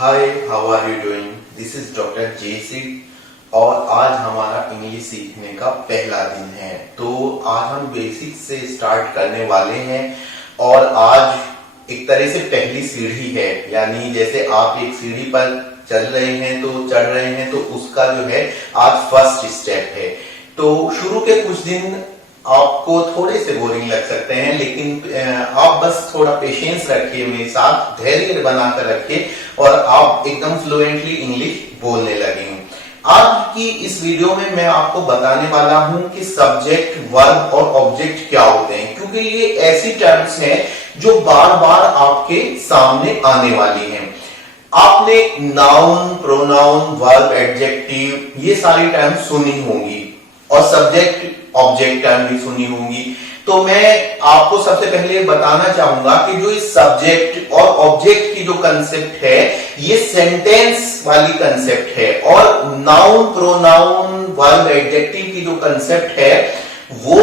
Hi, how are you doing? This is doctor JC और आज हमारा इंग्लिश सीखने का पहला दिन है। तो आज हम बेसिक से स्टार्ट करने वाले हैं और आज एक तरह से पहली सीढ़ी है, यानी जैसे आप एक सीढ़ी पर चल रहे हैं तो चढ़ रहे हैं तो उसका जो है आज फर्स्ट स्टेप है। तो शुरू के कुछ दिन आपको थोड़े से बोरिंग लग सकते हैं, लेकिन आप बस थोड़ा पेशेंस रखिए मेरे साथ, धैर्य बनाकर रखिए और आप एकदम फ्लुएंटली इंग्लिश बोलने लगेंगे। आज की इस वीडियो में मैं आपको बताने वाला हूं कि सब्जेक्ट, वर्ब और ऑब्जेक्ट क्या होते हैं, क्योंकि ये ऐसी टर्म्स हैं जो बार बार आपके सामने आने वाली हैं। आपने नाउन, प्रोनाउन, वर्ब, एडजेक्टिव ये सारी टर्म्स सुनी होंगी और सब्जेक्ट, ऑब्जेक्ट टर्म भी सुनी होंगी। तो मैं आपको सबसे पहले बताना चाहूंगा कि जो इस सब्जेक्ट और ऑब्जेक्ट की जो कंसेप्ट है ये सेंटेंस वाली कंसेप्ट है, और नाउन, प्रोनाउन, वर्ब, एडजेक्टिव की जो कंसेप्ट है वो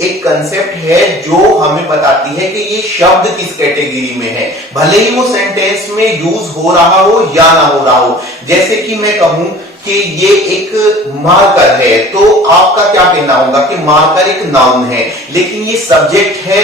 एक कंसेप्ट है जो हमें बताती है कि ये शब्द किस कैटेगरी में है, भले ही वो सेंटेंस में यूज हो रहा हो या ना हो रहा हो। जैसे कि मैं कहूं कि ये एक मार्कर है, तो आपका क्या कहना होगा कि मार्कर एक नाउन है, लेकिन ये सब्जेक्ट है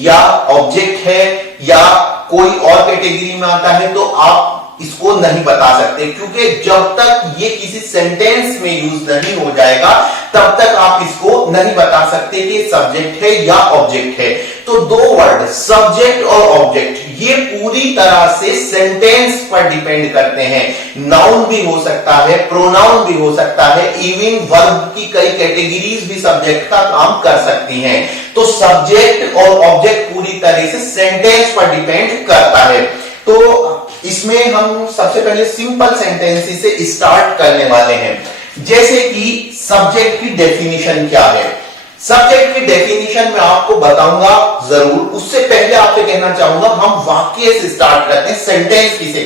या ऑब्जेक्ट है या कोई और कैटेगरी में आता है, तो आप इसको नहीं बता सकते, क्योंकि जब तक ये किसी सेंटेंस में यूज नहीं हो जाएगा तब तक आप इसको नहीं बता सकते कि सब्जेक्ट है या ऑब्जेक्ट है। तो दो वर्ड सब्जेक्ट और ऑब्जेक्ट ये पूरी तरह से सेंटेंस पर डिपेंड करते हैं। नाउन भी हो सकता है, प्रोनाउन भी हो सकता है, इवन वर्ब की कई कैटेगरीज भी सब्जेक्ट का काम कर सकती हैं। तो सब्जेक्ट और ऑब्जेक्ट पूरी तरह से सेंटेंस पर डिपेंड करता है। तो इसमें हम सबसे पहले सिंपल सेंटेंस से स्टार्ट करने वाले हैं। जैसे कि सब्जेक्ट की डेफिनेशन क्या है, सब्जेक्ट की डेफिनेशन मैं आपको बताऊंगा जरूर। उससे पहले आपसे कहना चाहूंगा हम वाक्य से स्टार्ट करते हैं। सेंटेंस किसे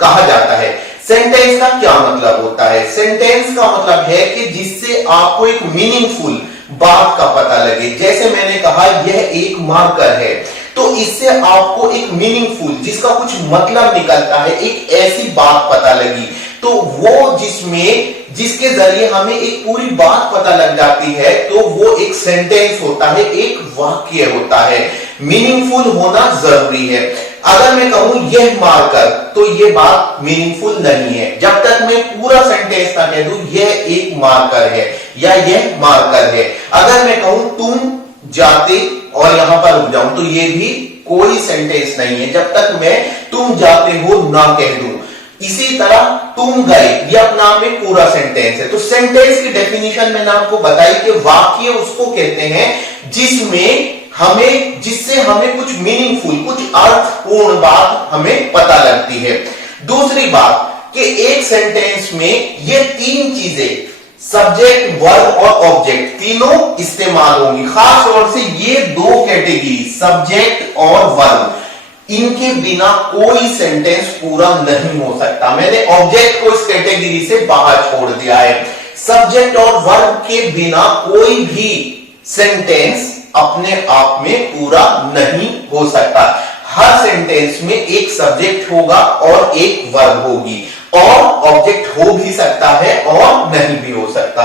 कहा जाता है? सेंटेंस का क्या मतलब होता है? सेंटेंस का मतलब है कि जिससे आपको एक मीनिंगफुल बात का पता लगे। जैसे मैंने कहा यह एक मार्कर है, तो इससे आपको एक मीनिंगफुल, जिसका कुछ मतलब निकलता है, एक ऐसी बात पता लगी, तो वो जिसके जरिए हमें एक पूरी बात पता लग जाती है, तो वो एक सेंटेंस होता है, एक वाक्य होता है। मीनिंगफुल होना जरूरी है। अगर मैं कहूं यह मार्कर, तो यह बात मीनिंगफुल नहीं है जब तक मैं पूरा सेंटेंस ना कह दूं यह एक मार्कर है या यह मार्कर है। अगर मैं कहूं तुम जाते और यहां पर रुक जाऊं, तो यह भी कोई सेंटेंस नहीं है जब तक मैं तुम जाते हो ना कह दूं। इसी तरह तुम गए, यह अपना में पूरा सेंटेंस है। तो सेंटेंस की डेफिनेशन मैंने आपको बताई कि वाक्य उसको कहते हैं जिससे हमें कुछ मीनिंगफुल, कुछ अर्थपूर्ण बात हमें पता लगती है। दूसरी बात कि एक सेंटेंस में ये तीन चीजें सब्जेक्ट, वर्ब और ऑब्जेक्ट तीनों इस्तेमाल होंगी। खास तौर से ये दो कैटेगरी सब्जेक्ट और वर्ब, इनके बिना कोई सेंटेंस पूरा नहीं हो सकता। मैंने ऑब्जेक्ट को इस कैटेगरी से बाहर छोड़ दिया है। सब्जेक्ट और वर्ब के बिना कोई भी सेंटेंस अपने आप में पूरा नहीं हो सकता। हर सेंटेंस में एक सब्जेक्ट होगा और एक वर्ब होगी, और ऑब्जेक्ट हो भी सकता है और नहीं भी हो सकता।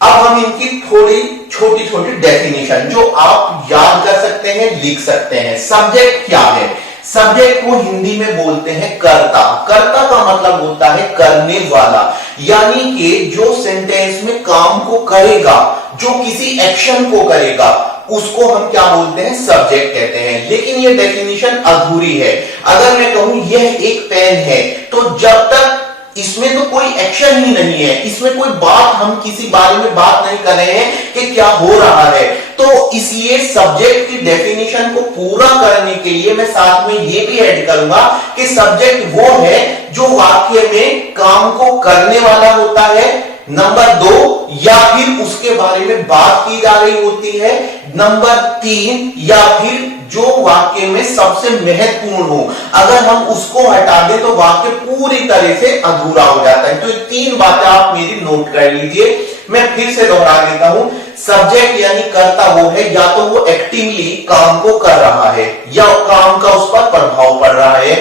अब हम इनकी थोड़ी छोटी छोटी डेफिनेशन जो आप याद कर सकते हैं, लिख सकते हैं। सब्जेक्ट क्या है? सब्जेक्ट को हिंदी में बोलते हैं कर्ता। कर्ता का मतलब होता है करने वाला, यानी कि जो सेंटेंस में काम को करेगा, जो किसी एक्शन को करेगा, उसको हम क्या बोलते हैं? सब्जेक्ट कहते हैं। लेकिन ये डेफिनेशन अधूरी है। अगर मैं कहूं यह एक पेन है, तो जब तक इसमें तो कोई एक्शन ही नहीं है, इसमें कोई बात, हम किसी बारे में बात नहीं कर रहे हैं कि क्या हो रहा है, तो इसलिए सब्जेक्ट की डेफिनेशन को पूरा करने के लिए मैं साथ में ये भी ऐड करूंगा कि सब्जेक्ट वो है जो वाक्य में काम को करने वाला होता है, नंबर 2, या फिर उसके बारे में बात की जा रही होती है, नंबर 3, या फिर जो वाक्य में सबसे महत्वपूर्ण हो। अगर हम उसको हटा दें तो वाक्य पूरी तरह से अधूरा हो जाता है। तो ये तीन बातें आप मेरी नोट कर लीजिए। मैं फिर से दोहरा देता हूं। सब्जेक्ट यानी कर्ता वो है, या तो वो एक्टिवली काम को कर रहा है या काम का उस पर प्रभाव पड़ रहा है।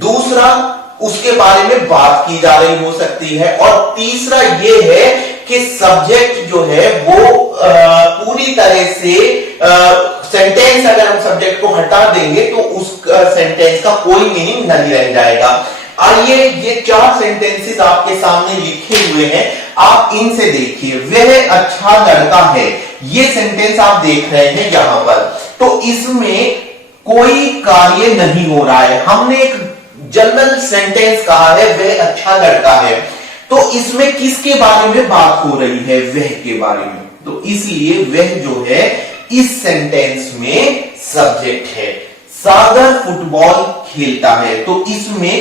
दूसरा, उसके बारे में बात की जा रही हो सकती है। और तीसरा ये है कि सब्जेक्ट जो है वो पूरी तरह से सेंटेंस, अगर हम सब्जेक्ट को हटा देंगे तो उस सेंटेंस का कोई मीनिंग नहीं रह जाएगा। आइए, ये 4 सेंटेंसेस आपके सामने लिखे हुए हैं, आप इनसे देखिए। वह अच्छा लड़का है, ये सेंटेंस आप देख रहे हैं यहां पर। तो इसमें कोई कार्य नहीं हो रहा है, हमने एक जनरल सेंटेंस कहा है वह अच्छा लड़का है, तो इसमें किसके बारे में बात हो रही है? वह के बारे में। तो इसलिए वह जो है इस सेंटेंस में सब्जेक्ट है। सागर फुटबॉल खेलता है, तो इसमें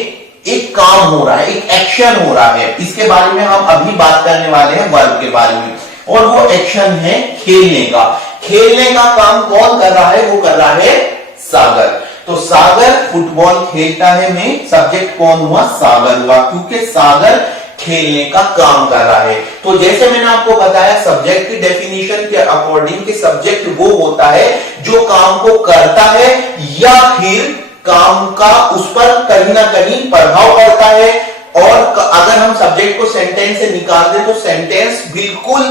एक काम हो रहा है, एक एक्शन हो रहा है। इसके बारे में हम अभी बात करने वाले हैं, वर्ब के बारे में। और वो एक्शन है खेलने का। खेलने का काम कौन कर रहा है? वो कर रहा है सागर। तो सागर फुटबॉल खेलता है में सब्जेक्ट कौन हुआ? सागर हुआ, क्योंकि सागर खेलने का काम कर रहा है। तो जैसे मैंने आपको बताया सब्जेक्ट की डेफिनेशन के अकॉर्डिंग कि सब्जेक्ट वो होता है जो काम को करता है या फिर काम का उस पर कहीं ना कहीं प्रभाव पड़ता है। और अगर हम सब्जेक्ट को सेंटेंस से निकाल दें तो सेंटेंस बिल्कुल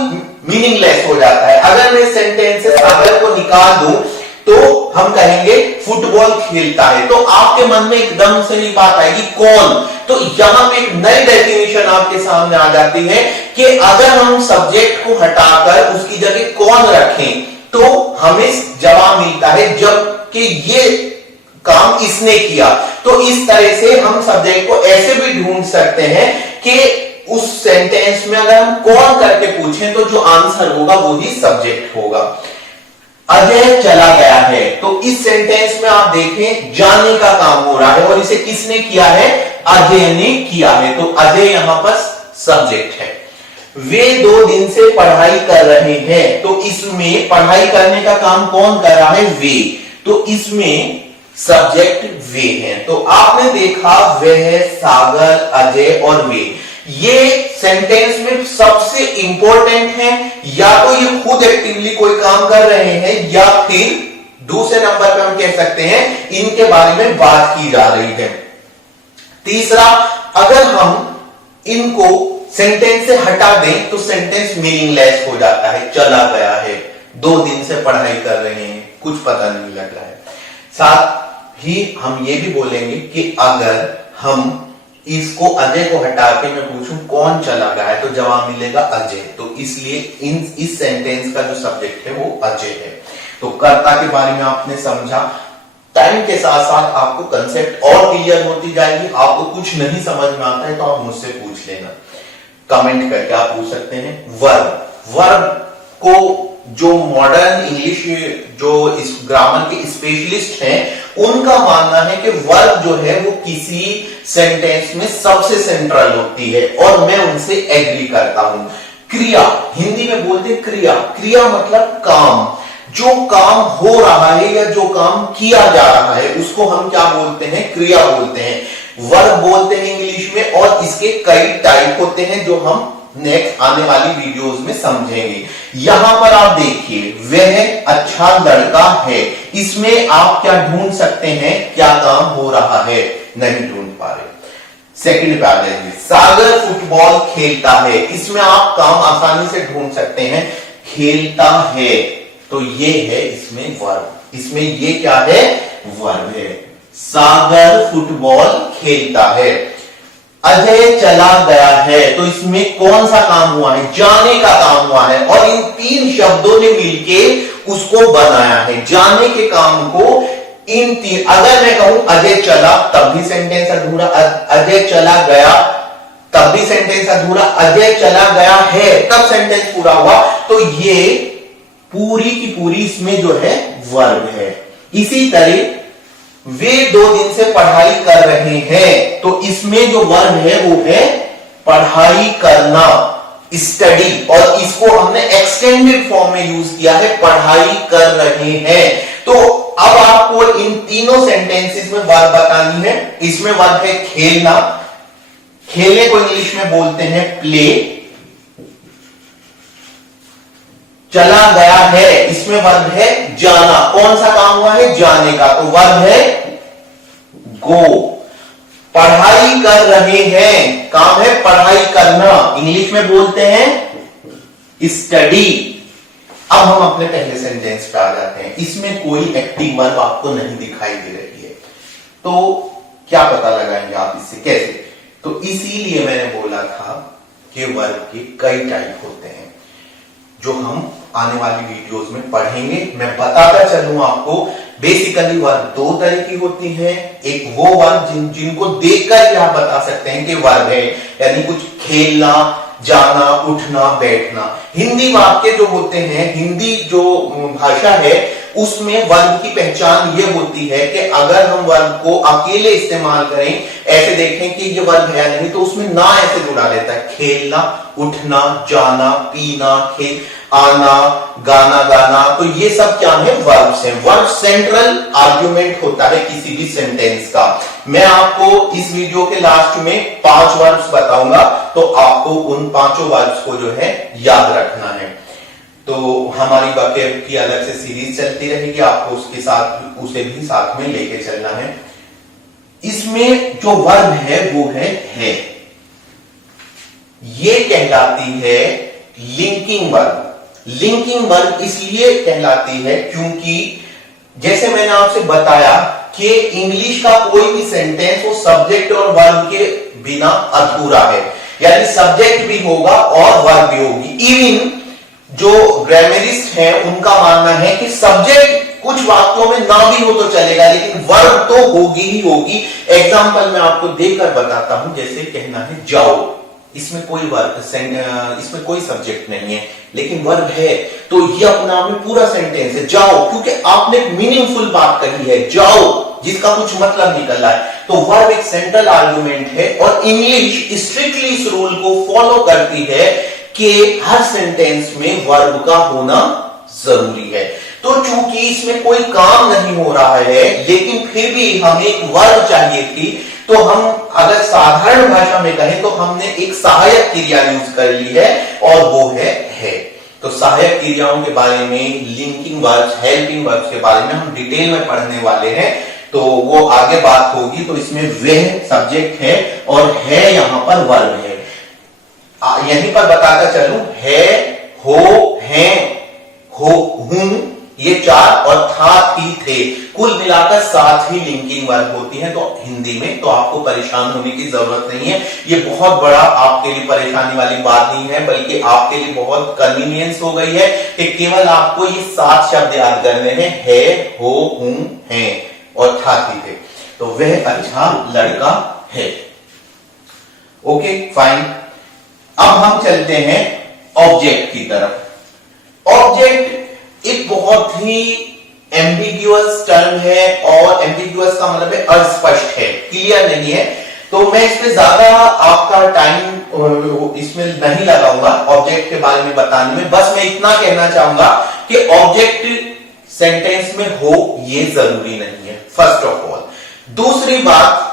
मीनिंगलेस हो जाता है। अगर मैं सेंटेंस से सागर को निकाल दूं तो हम कहेंगे फुटबॉल खेलता है, तो आपके मन में एकदम से नहीं बात आएगी कौन। तो यहां पे एक नई डेफिनेशन आपके सामने आ जाती है कि अगर हम सब्जेक्ट को हटाकर उसकी जगह कौन रखें तो हमें जवाब मिलता है जबकि ये काम इसने किया। तो इस तरह से हम सब्जेक्ट को ऐसे भी ढूंढ सकते हैं कि उस सेंटेंस में अगर हम कौन करके पूछें तो जो आंसर होगा वो ही सब्जेक्ट होगा। अजय चला गया है, तो इस सेंटेंस में आप देखें जाने का काम हो रहा है और इसे किसने किया है? अजय ने किया है, तो अजय यहां पर सब्जेक्ट है। वे 2 दिन से पढ़ाई कर रहे हैं, तो इसमें पढ़ाई करने का काम कौन कर रहा है? वे, तो इसमें सब्जेक्ट वे हैं। तो आपने देखा वह, सागर, अजय और वे, ये सेंटेंस में सबसे इंपॉर्टेंट है। या तो ये खुद एक्टिवली कोई काम कर रहे हैं या फिर दूसरे नंबर पे हम कह सकते हैं इनके बारे में बात की जा रही है। तीसरा, अगर हम इनको सेंटेंस से हटा दें तो सेंटेंस मीनिंगलेस हो जाता है। चला गया है, 2 दिन से पढ़ाई कर रहे हैं, कुछ पता नहीं लग रहा है। साथ ही हम ये भी बोलेंगे कि अगर हम इसको अजय को हटा के मैं पूछूं कौन चला गया है तो जवाब मिलेगा अजय। तो इसलिए इस सेंटेंस का जो सब्जेक्ट है वो अजय है। तो कर्ता के बारे में आपने समझा। टाइम के साथ साथ आपको कंसेप्ट और क्लियर होती जाएगी। आपको कुछ नहीं समझ में आता है तो आप मुझसे पूछ लेना, कमेंट करके आप पूछ सकते हैं। वर्ब को जो मॉडर्न इंग्लिश जो इस ग्रामर के स्पेशलिस्ट हैं उनका मानना है कि वर्ब जो है वो किसी सेंटेंस में सबसे सेंट्रल होती है और मैं उनसे एग्री करता हूं। क्रिया, हिंदी में बोलते हैं क्रिया। क्रिया मतलब काम, जो काम हो रहा है या जो काम किया जा रहा है उसको हम क्या बोलते हैं? क्रिया बोलते हैं। वर्ब बोलते हैं इंग्लिश में, और इसके कई टाइप होते हैं जो हम नेक्स्ट आने वाली वीडियोस में समझेंगे। यहां पर आप देखिए वह अच्छा लड़का है, इसमें आप क्या ढूंढ सकते हैं? क्या काम हो रहा है? नहीं ढूंढ पा रहे। सेकंड पैराग्राफ, सागर फुटबॉल खेलता है, इसमें आप काम आसानी से ढूंढ सकते हैं, खेलता है, तो ये है इसमें वर्ब। इसमें ये क्या है? वर्ब है। सागर फुटबॉल खेलता है। अजय चला गया है, तो इसमें कौन सा काम हुआ है? जाने का काम हुआ है, और इन 3 शब्दों ने मिलके उसको बनाया है। जाने के काम को इन 3, अगर मैं कहूं अजय चला तब भी सेंटेंस अधूरा, अजय चला गया तब भी सेंटेंस अधूरा, अजय चला गया है तब सेंटेंस पूरा हुआ। तो ये पूरी की पूरी इसमें जो है वर्ब है। इसी तरह वे 2 दिन से पढ़ाई कर रहे हैं, तो इसमें जो वर्ब है वो है पढ़ाई करना, स्टडी, और इसको हमने एक्सटेंडेड फॉर्म में यूज किया है, पढ़ाई कर रहे हैं। तो अब आपको इन तीनों सेंटेंसेस में वर्ब बतानी है। इसमें वर्ब है खेलना, खेलने को इंग्लिश में बोलते हैं प्ले। चला गया है, इसमें वर्ब है जाना, कौन सा काम हुआ है? जाने का, तो वर्ब है गो। पढ़ाई पढ़ाई कर रहे हैं, काम है पढ़ाई करना, इंग्लिश में बोलते हैं स्टडी। अब हम अपने पहले सेंटेंस पे आ जाते हैं। इसमें कोई एक्टिव वर्ब आपको नहीं दिखाई दे रही है, तो क्या पता लगाएंगे आप इससे, कैसे? तो इसीलिए मैंने बोला था कि वर्ब के कई टाइप होते हैं, जो हम आने वाली वीडियोस में पढ़ेंगे। मैं बताता चलूं आपको, बेसिकली वर्ब दो तरह की होती है। एक वो वर्ब जिनको देखकर ही आप बता सकते हैं कि वर्ब है, यानी कुछ खेलना, जाना, उठना, बैठना। हिंदी वाक्य जो होते हैं, हिंदी जो भाषा है, उसमें वर्ब की पहचान ये होती है कि अगर हम वर्ब को अकेले इस्तेमाल करें, ऐसे देखें कि ये वर्ब है या नहीं, तो उसमें ना ऐसे जुड़ा रहता है। खेलना, उठना, जाना, पीना, आना, गाना गाना, तो ये सब क्या है? वर्ब्स हैं। वर्ब सेंट्रल आर्गुमेंट होता है किसी भी सेंटेंस का। मैं आपको इस वीडियो के लास्ट में 5 वर्ब्स बताऊंगा, तो आपको उन 5 वर्ब्स को जो है याद रखना है। तो हमारी वाक्य की अलग से सीरीज चलती रहेगी, आपको उसके साथ उसे भी साथ में लेके चलना है। इसमें जो वर्ब है वो है। ये कहलाती है लिंकिंग वर्ब। लिंकिंग वर्ब इसलिए कहलाती है क्योंकि जैसे मैंने आपसे बताया कि इंग्लिश का कोई भी सेंटेंस वो सब्जेक्ट और वर्ब के बिना अधूरा है, यानी सब्जेक्ट भी होगा और वर्ब भी होगी। इवन जो ग्रामरिस्ट हैं उनका मानना है कि सब्जेक्ट कुछ वाक्यों में ना भी हो तो चलेगा, लेकिन वर्ब तो होगी ही होगी। एग्जांपल मैं आपको देकर बताता हूं, जैसे कहना है जाओ, इसमें कोई वर्ब, इसमें कोई सब्जेक्ट नहीं है, लेकिन वर्ब है, तो ये अपना आप में पूरा सेंटेंस है, जाओ, क्योंकि आपने मीनिंगफुल बात कही है, जाओ, जिसका कुछ मतलब निकल रहा है। तो वर्ब एक सेंट्रल आर्गुमेंट है, और इंग्लिश स्ट्रिक्टली इस रूल को फॉलो करती है कि हर सेंटेंस में वर्ब का होना जरूरी है। तो चूंकि इसमें कोई काम नहीं हो रहा है, लेकिन फिर भी हमें एक वर्ब चाहिए थी, तो हम अगर साधारण भाषा में कहें तो हमने एक सहायक क्रिया यूज कर ली है, और वो है। तो सहायक क्रियाओं के बारे में, लिंकिंग वर्ब्स, हेल्पिंग वर्ब्स के बारे में हम डिटेल में पढ़ने वाले हैं, तो वो आगे बात होगी। तो इसमें वह सब्जेक्ट है और है यहां पर वर्ब है। यहीं पर बताता चलूं, है, हो, हैं, हो, हूं, ये 4 और था, थी, थे, कुल मिलाकर 7 ही लिंकिंग वर्ब होती हैं। तो हिंदी में तो आपको परेशान होने की जरूरत नहीं है। ये बहुत बड़ा आपके लिए परेशानी वाली बात नहीं है, बल्कि आपके लिए बहुत कन्वीनियंस हो गई है कि केवल आपको ये 7 शब्द याद करने हैं, है, हो, हूं, हैं और था, थी, थे। तो वह अच्छा लड़का है। Okay, fine. अब हम चलते हैं ऑब्जेक्ट की तरफ। ऑब्जेक्ट एक बहुत ही एम्बिग्युअस टर्म है, और एम्बिग्युअस का मतलब है अस्पष्ट है, क्लियर नहीं है। तो मैं इस पे ज्यादा आपका टाइम इसमें नहीं लगाऊंगा ऑब्जेक्ट के बारे में बताने में। बस मैं इतना कहना चाहूंगा कि ऑब्जेक्ट सेंटेंस में हो ये जरूरी नहीं है, फर्स्ट ऑफ ऑल। दूसरी बात,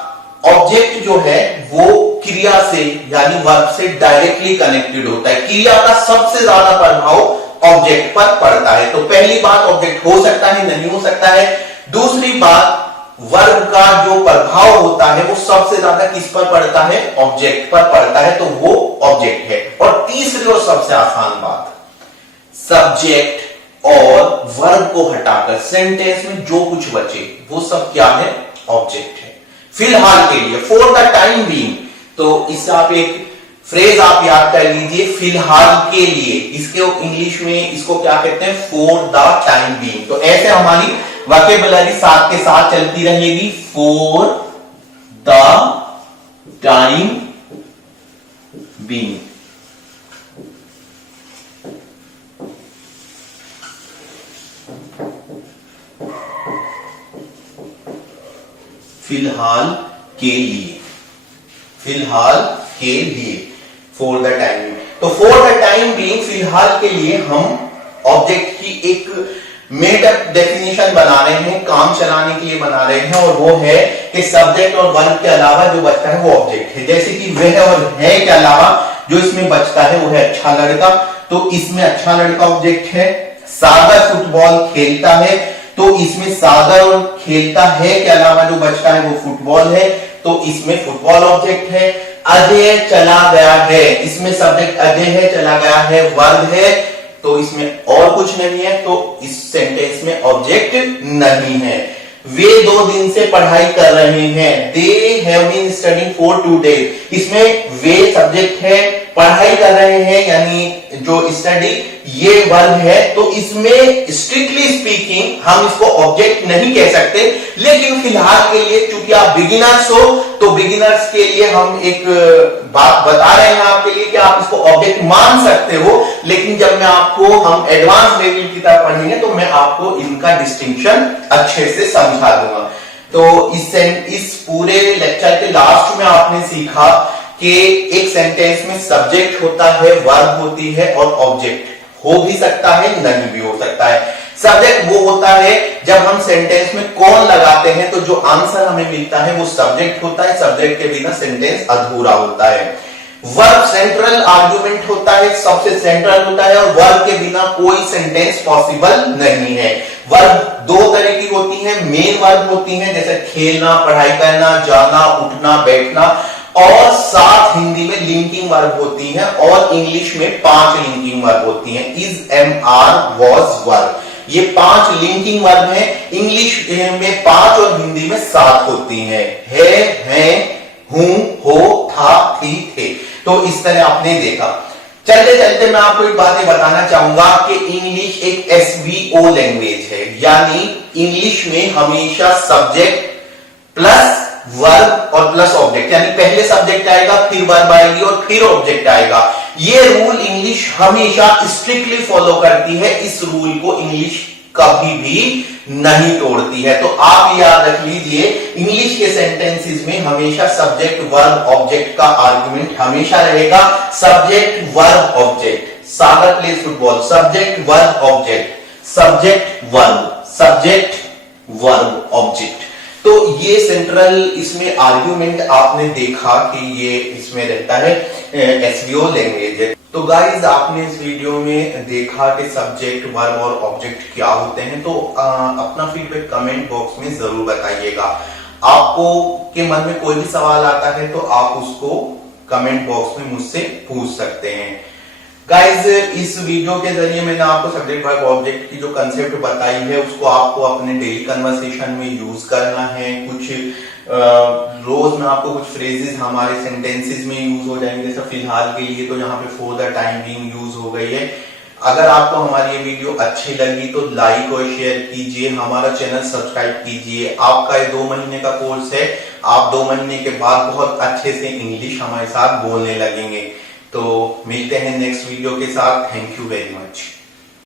ऑब्जेक्ट जो है वो क्रिया से यानी वर्ब से डायरेक्टली कनेक्टेड होता है। क्रिया का सबसे ज्यादा प्रभाव ऑब्जेक्ट पर पड़ता है। तो पहली बात, ऑब्जेक्ट हो सकता है, नहीं हो सकता है। दूसरी बात, वर्ब का जो प्रभाव होता है वो सबसे ज्यादा किस पर पड़ता है? ऑब्जेक्ट पर पड़ता है, तो वो ऑब्जेक्ट है। और तीसरी और सबसे आसान बात, सब्जेक्ट और वर्ब को हटाकर सेंटेंस में जो कुछ बचे वो सब क्या है? ऑब्जेक्ट है। फिलहाल के लिए, फॉर द टाइम बीइंग, तो इससे आप एक फ्रेज आप याद कर लीजिए, फिलहाल के लिए। इसके इंग्लिश में इसको क्या कहते हैं? For the time being. तो ऐसे हमारी वोकैबुलरी साथ के साथ चलती रहेगी, फॉर द टाइम बीइंग। फिलहाल के लिए, फिलहाल के लिए, फॉर द टाइम बीइंग। तो फॉर द टाइम बीइंग, फिलहाल के लिए, हम ऑब्जेक्ट की एक मेड अप डेफिनेशन बना रहे हैं, काम चलाने के लिए बना रहे हैं, और वो है कि सब्जेक्ट और वर्ब के अलावा जो बचता है वो ऑब्जेक्ट है। जैसे कि वह और है के अलावा जो इसमें बचता है वो है अच्छा लड़का, तो इसमें अच्छा लड़का ऑब्जेक्ट है। सागर फुटबॉल खेलता है, तो इसमें सागर और खेलता है के अलावा जो बचता है वो फुटबॉल है। तो इसमें फुटबॉल ऑब्जेक्ट है। अजय चला गया है, इसमें सब्जेक्ट अजय है, चला गया है वर्ब है, तो इसमें और कुछ नहीं है, तो इस सेंटेंस में ऑब्जेक्ट नहीं है। वे 2 दिन से पढ़ाई कर रहे हैं, they have been studying for 2 days, इसमें वे सब्जेक्ट है, पढ़ाई कर रहे हैं यानी जो स्टडी ये वर्ब है, तो इसमें स्ट्रिक्टली स्पीकिंग हम इसको ऑब्जेक्ट नहीं कह सकते, लेकिन फिलहाल के लिए चूंकि आप बिगिनर्स हो तो बिगिनर्स के लिए हम एक बात बता रहे हैं आपके लिए कि आप इसको ऑब्जेक्ट मान सकते हो, लेकिन जब मैं आपको हम एडवांस लेवल की तरफ पढ़ेंगे तो मैं आपको इनका डिस्टिंक्शन अच्छे से समझा दूंगा। तो इस पूरे लेक्चर के लास्ट में आपने सीखा कि एक सेंटेंस में सब्जेक्ट होता है, वर्ब होती है और ऑब्जेक्ट हो भी सकता है, नहीं भी हो सकता है। सब्जेक्ट वो होता है जब हम सेंटेंस में कौन लगाते हैं तो जो आंसर हमें मिलता है वो सब्जेक्ट होता है, सब्जेक्ट के बिना सेंटेंस अधूरा होता है। वर्ब सेंट्रल आर्गुमेंट होता है, सबसे सेंट्रल होता है, और वर्ब के बिना कोई सेंटेंस पॉसिबल नहीं है। वर्ब 2 तरह की होती है, मेन वर्ब होती है जैसे खेलना, पढ़ाई करना, जाना, उठना, बैठना, और 7 हिंदी में लिंकिंग वर्ब होती है, और इंग्लिश में 5 लिंकिंग वर्ब होती हैं, is, am, are, was, verb, ये 5 लिंकिंग वर्ब हैं। इंग्लिश में 5 और हिंदी में 7 होती हैं, है, हूं, हो, था, थी, थे। तो इस तरह आपने देखा। चलते चलते मैं आपको एक बात बताना चाहूंगा कि इंग्लिश एक एसवीओ लैंग्वेज है, यानी इंग्लिश में हमेशा सब्जेक्ट प्लस वर्ब और प्लस ऑब्जेक्ट, यानी पहले सब्जेक्ट आएगा, फिर वर्ब आएगी और फिर ऑब्जेक्ट आएगा। ये रूल इंग्लिश हमेशा स्ट्रिक्टली फॉलो करती है, इस रूल को इंग्लिश कभी भी नहीं तोड़ती है। तो आप याद रख लीजिए, इंग्लिश के सेंटेंसेस में हमेशा सब्जेक्ट वर्ब ऑब्जेक्ट का आर्गुमेंट हमेशा रहेगा, subject verb object. Sagar plays football, subject verb object, subject verb, subject verb object. तो ये सेंट्रल इसमें आर्गुमेंट आपने देखा कि ये इसमें रहता है, एसवीओ लैंग्वेज है। तो गाइज आपने इस वीडियो में देखा कि सब्जेक्ट वर्ब और ऑब्जेक्ट क्या होते हैं। तो अपना फीडबैक कमेंट बॉक्स में जरूर बताइएगा। आपको के मन में कोई भी सवाल आता है तो आप उसको कमेंट बॉक्स में मुझसे पूछ सकते हैं। गाइज इस वीडियो के जरिए मैंने आपको सब्जेक्ट वर्ब ऑब्जेक्ट की जो कंसेप्ट बताई है उसको आपको अपने डेली कन्वर्सेशन में यूज करना है। कुछ रोज में आपको कुछ फ्रेजेस हमारे सेंटेंसेस में यूज हो जाएंगे, जैसे फिलहाल के लिए तो यहाँ पे for the time being use हो गई है। अगर आपको हमारी ये वीडियो अच्छी लगी तो लाइक और शेयर कीजिए, हमारा चैनल सब्सक्राइब कीजिए। आपका ये 2 महीने का कोर्स है, आप 2 महीने के बाद बहुत अच्छे से इंग्लिश हमारे साथ बोलने लगेंगे। तो मिलते हैं नेक्स्ट वीडियो के साथ। Thank you very much.